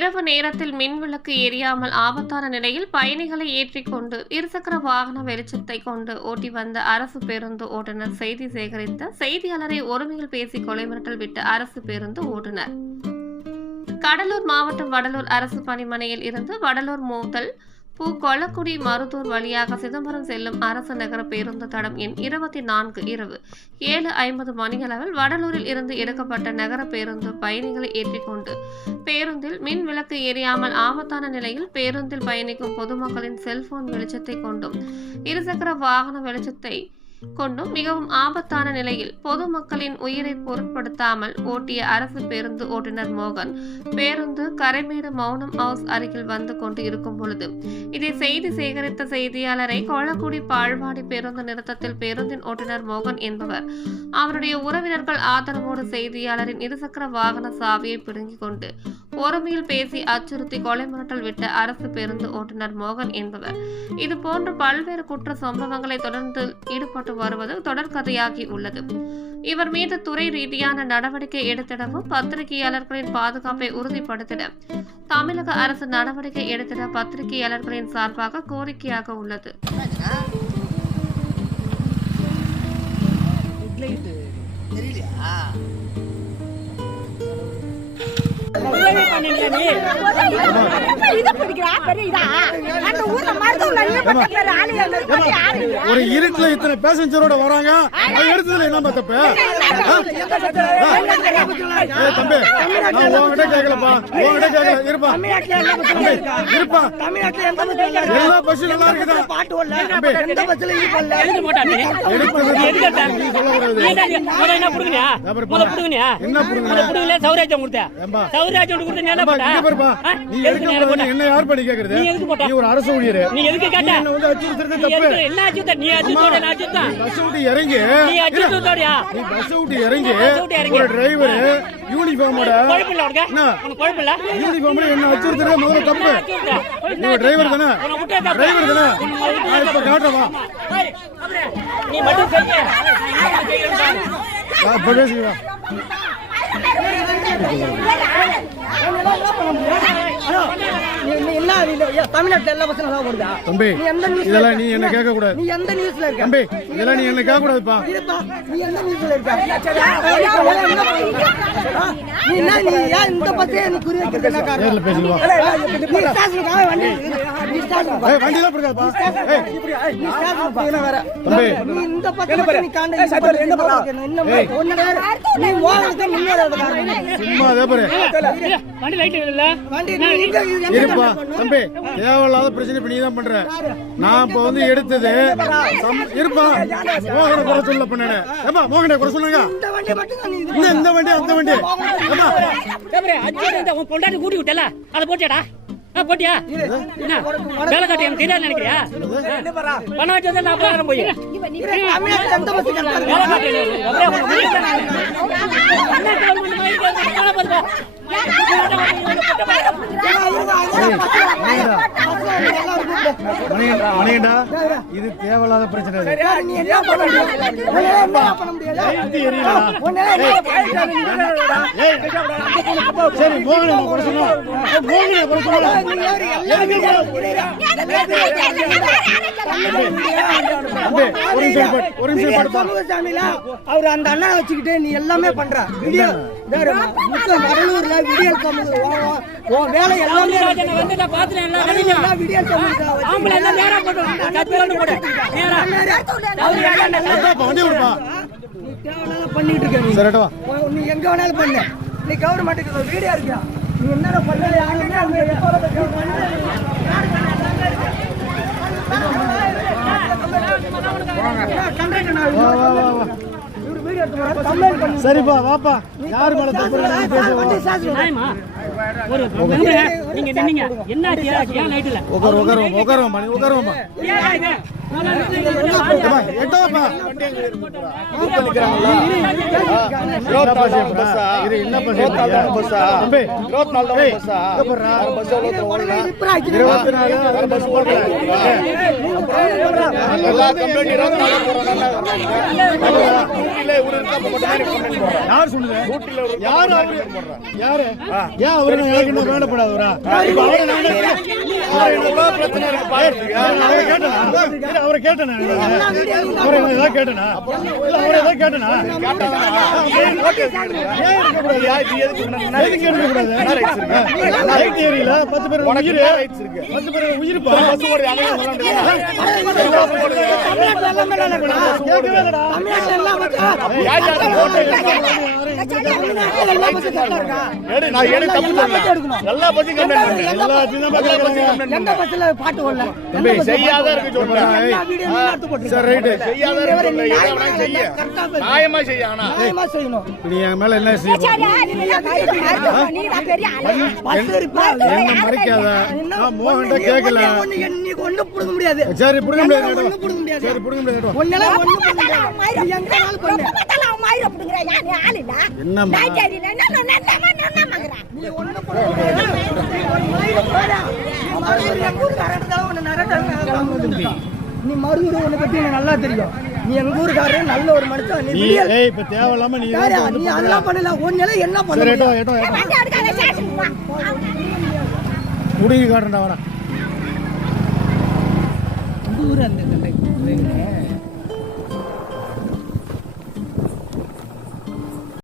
இரவு நேரத்தில் மின் விளக்கு எரியாமல் ஆபத்தான நிலையில் பயணிகளை ஏற்றிக்கொண்டு இருசக்கர வாகன வெளிச்சத்தை கொண்டு ஓட்டி வந்த அரசு பேருந்து ஓட்டுநர் செய்தி சேகரித்த செய்தியாளரை ஒருமையில் பேசி கொலை மிரட்டல் விட்ட அரசு பேருந்து ஓட்டுநர். கடலூர் மாவட்டம் வடலூர் அரசு பணிமனையில் இருந்து வடலூர் மோதல் பூ கொளக்குடி மருதூர் வழியாக சிதம்பரம் செல்லும் அரசு நகர பேருந்து தடம் எண் இருபத்தி நான்கு இரவு. ஏழு ஐம்பது மணியளவில் வடலூரில் இருந்து எடுக்கப்பட்ட நகர பேருந்து பயணிகளை ஏற்றிக்கொண்டு பேருந்தில் மின் விளக்கு எரியாமல் ஆபத்தான நிலையில் பேருந்தில் பயணிக்கும் பொதுமக்களின் செல்போன் வெளிச்சத்தை கொண்டும் இருசக்கர வாகன வெளிச்சத்தை கொண்டும் மிகவும் ஆபத்தான நிலையில் பொதுமக்களின் உயிரை பொருட்படுத்தாமல் ஓட்டிய அரசு பேருந்து ஓட்டுநர் மோகன் பேருந்து கரைமேடு மௌனம் ஹவுஸ் அருகில் வந்து கொண்டு இருக்கும் பொழுது இதை செய்தி சேகரித்த செய்தியாளரை கொளக்குடி பாழ்வாடி பேருந்து நிறுத்தத்தில் பேருந்தின் ஓட்டுநர் மோகன் என்பவர் அவருடைய உறவினர்கள் ஆதரவோடு செய்தியாளரின் இருசக்கர வாகன சாவியை பிடுங்கிக் கொண்டு ஒருமையில் பேசி அச்சுறுத்தி கொலை மிரட்டல் விட்ட அரசு பேருந்து ஓட்டுநர் மோகன் என்பவர். இது போன்ற பல்வேறு குற்ற சம்பவங்களை தொடர்ந்து ஈடுபட்டு வருவது தொடர்கதையாகி உள்ளது. இவர் மீது துறை ரீதியான நடவடிக்கை எடுத்திடவும் பத்திரிகையாளர்களின் பாதுகாப்பை உறுதிப்படுத்திட தமிழக அரசு நடவடிக்கை எடுத்திட பத்திரிகையாளர்களின் சார்பாக கோரிக்கையாக உள்ளது. தெரியலையா? ஒரு இருட்டுல இத்தனை பேசஞ்சரோட வராங்க. எடுத்ததுல என்ன தப்பு? தம்பி நான் உன்கிட்ட கேட்கலப்பா உன்கிட்ட கேட்கல இருப்பா. இருப்பா. எல்லா பஸ்ஸும் நல்லா இருக்குதா? எடுத்தது நீ சொல்லக்கூடாது என்ன புடுங்க கொடுத்த போட்டா நீ எடுக்க கூடாது என்ன யார் பண்ணி கேக்குறது? நீ எதுக்கு போட்ட? நீ ஒரு அரசு ஊழியர். நீ எதுக்கு கேட்ட? என்ன வந்து அச்சுறுத்துறது தப்பு. எதுக்கு? என்ன அச்சுத்த நீ அச்சுத்தோட நான் அச்சுத்தான் பஸ் விட்டு இறங்கி நீ அச்சுத்தோடயா நீ பஸ் விட்டு இறங்கி bus விட்டு இறங்கி. ஒரு டிரைவர் யூனிஃபார்மோட குழப்பில்ல உனக்கு என்ன? அச்சுறுத்துறது முதல்ல தப்பு. நீ டிரைவர் தானே? டிரைவர் தானே? நான் இப்ப காட்டுறவா நீ மட்டும் செய்ய. 来来来来来来来来 தமிழ்நாட்டுல எல்லா பசங்களும் நல்லா ஓடுதா தம்பி நீ எந்த நியூஸ்ல இதெல்லாம் நீ என்ன கேட்க கூடாது நீ எந்த நியூஸ்ல இருக்க? தம்பி இதெல்லாம் நீ என்ன கேட்க கூடாதுப்பா நீ எந்த நியூஸ்ல இருக்க? ஆ, நீ என்ன நீ ஏன் இந்த பத்தியே நீ குறி வைக்கிறது என்ன காரணம்? நேர்ல பேசிடுவா. நீ ஸ்டேஷனுக்கு வா, வண்டி இருக்குது. நீ ஸ்டேஷனுக்கு வா. ஏய் வண்டி தான் இருக்காதுப்பா ஏய். நீ ஸ்டேஷனுக்கு வா. தம்பி நீ இந்த பக்கம் நீ காண்ட இந்த பக்கம் என்ன பண்ணலாம் இன்னும் ஒன்னு நீ ஓடுறதுக்கு முன்னேறாத காரணம். சும்மா அதே பாரு. வண்டி லைட் இல்ல இருப்பா? தம்பி தேவையில்லாத பிரச்சனை இப்ப நீ தான் பண்ற. நான் இப்ப வந்து எடுத்தது இருப்பா. மோகனை குறை சொல்ல பண்ணேன். ஏமா மோகனை குறை சொல்லுங்க. இந்த வண்டி மட்டும் தான் நீ இது இந்த இந்த வண்டி அந்த வண்டி. ஏமா பொண்டாட்டி கூட்டி விட்டல. அதை போட்டியாடா? ஆ, போட்டியா? என்ன? வேலை காட்டி எனக்கு தெரியாது நினைக்கிறியா? பணம் வச்சு நான் அப்புறம் போய். வேலை காட்டி மணிகண்டா இது தேவையில்லாத பிரச்சனை. நீ என்ன பண்ண முடியாது சரி மோகனை மோகனை ஒரு நிமிஷம் அவர் அந்த அண்ணா வச்சுக்கிட்டு நீ எல்லாமே பண்ற வீடியோ கடலூர்ல வீடியோ சமூக உன் வேலை எல்லாமே வந்து நான் எல்லா வேலையும். ஆம்பளை நேரா போட்டு போடு. நேரா. அவரு விடுப்பா பண்ணிட்டு இருக்க நீ. சரிடா உன் நீ எங்க வேணாலும் பண்ணு. நீ கவர்மெண்ட்டுக்கு வீடியோ இருக்கியா நீ என்னடா பண்ணல யாருமே அங்க வா வா வா வா. சரிப்பா வாப்பா. யார் மேல தப்பு நீங்க நின்னீங்க. ல? உட்கார் உட்கார் உட்காருவோம் யார் சொன்னது யாரு யாரு ஏன் அவரு வேண்டப்படாதவரா அவரை நான் என்ன பிரச்சனை இருக்கு கேட்டனா அவரை ஏதாவது கேட்டனா அவரை ஏதாவது கேட்டனா ஏரியில பத்து பேர் உயிர் பத்து பேர் உயிர்ப்பா கேட்கவே இல்லடா எல்லா எந்த பஸ்ல பாட்டு ஓடல தம்பி, செய்யாத இருக்கு சொல்றேன். எல்லா வீடியோ நீ எடுத்து போட்டுருக்க. சரி, ரைட்டு. செய்யாத இருக்கு சொல்றேன். எதை வேணாலும் செய்ய. நியாயமா செய்ய ஆனா. நியாயமா செய்யணும். நீ என் மேல என்ன செய்ய நீ பெரிய ஆளு. பஸ் இருப்பா என்ன மறைக்காத நான் மோகன்கிட்ட கேட்கல. ஒண்ணு நீ புடுங்க முடியாது? சரி புடுங்க முடியாது. சரி புடுங்க முடியாது ஒண்ணு புடுங்க எங்க பண்ணு. மயிரை பிடுங்குறான். ஏன் நீ ஆளு இல்ல? என்னம்மா? நான் தெரியல. என்ன, என்ன, என்ன, என்ன? நீ ஒண்ணு முடியாது. நீ மருதூர் உன்னை பத்தி எனக்கு நல்லா தெரியும் நீ எங்க ஊருக்காரன் நல்ல ஒரு மனுஷன் நீ ஏய் இப்ப தேவையில்லாம நீ நீ. அதெல்லாம் பண்ணல ஒன்னெல்லாம் என்ன பண்ண சரி ஏட்டோ? ஏட்டோ. குடிங்க காட்டுறா வரேன் ஊர் அந்த